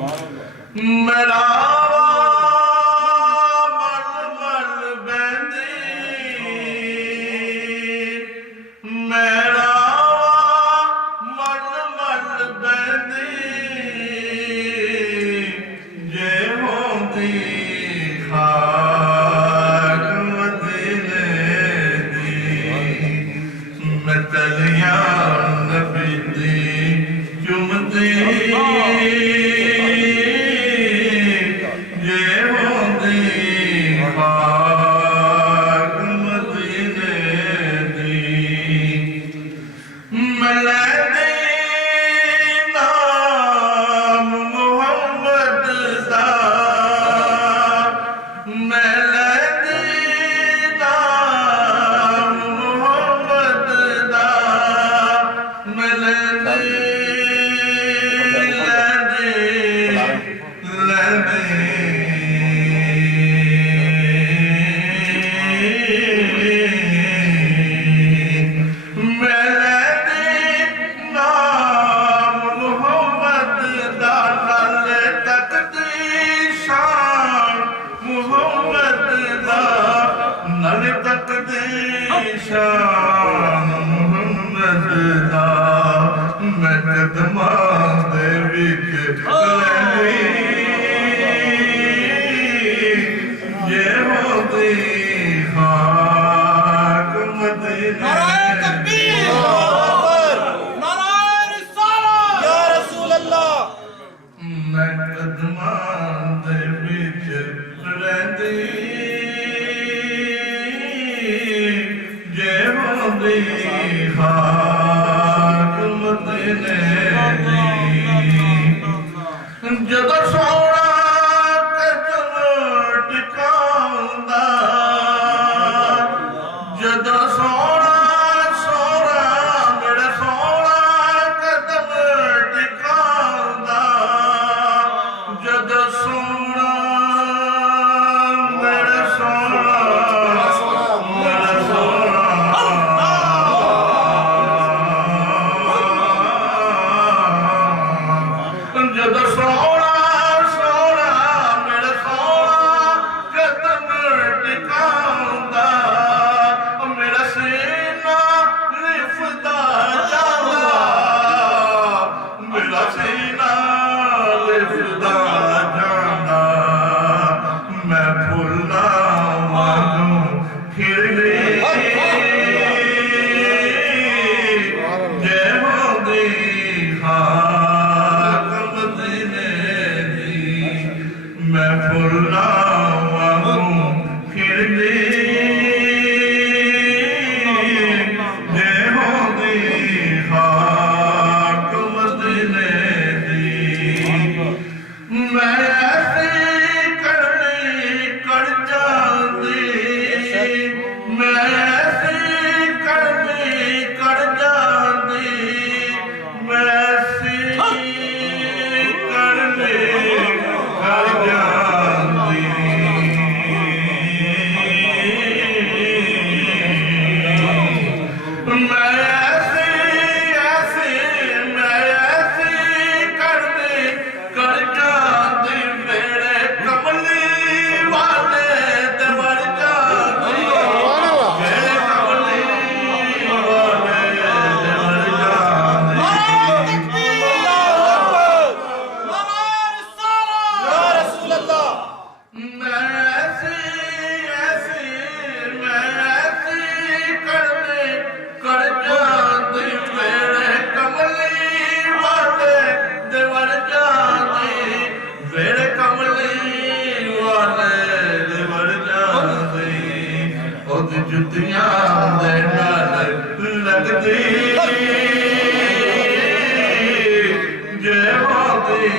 मेरा मल मल बहंदी मेरा मल मल बहंदी जे होंदी खाक मदीने दी मैं तलियां नबी दी चुमदी ਜਦੋਂ ਸੋਹਣਾ ਕਦਮ ਟਿਕਾਉਂਦਾ ਜਦੋਂ ਸੋਹਣਾ ਸੋਹਣਾ ਮੇਰਾ ਸੋਹਣਾ ਕਦਮ ਟਿਕਾਉਂਦਾ ਜਦੋਂ ਸੋਹਣਾ ਮੇਰਾ ਸੋਹਣਾ ਜਦੋਂ ਸੋਹਣਾ ਸੋਹਣਾ ਮੇਰਾ ਸੋਹਣਾ ਕਦਮ ਟਿਕਾਉਂਦਾ ਮੇਰਾ ਸੀਨਾ ਲਿਫਦਾ ਜਾਂਦਾ ਮੇਰਾ ਸੀਨਾ ਲਿਫਦਾ ਜਾਂਦਾ ਮੈਂ ਫੁੱਲਾਂ ਵਾਂਗੂ ਖਿੜਦੀ ਜੇ ਹੁੰਦੀ मैं फुल्ला वांगू खिड़दी जे होंदी खाक मदीने दी मैं ऐसी करनी कर जांदी मैं ऐसी करनी कर जांदी मैं ऐसी करनी जुतियां दे नाल लगदी जे होंदी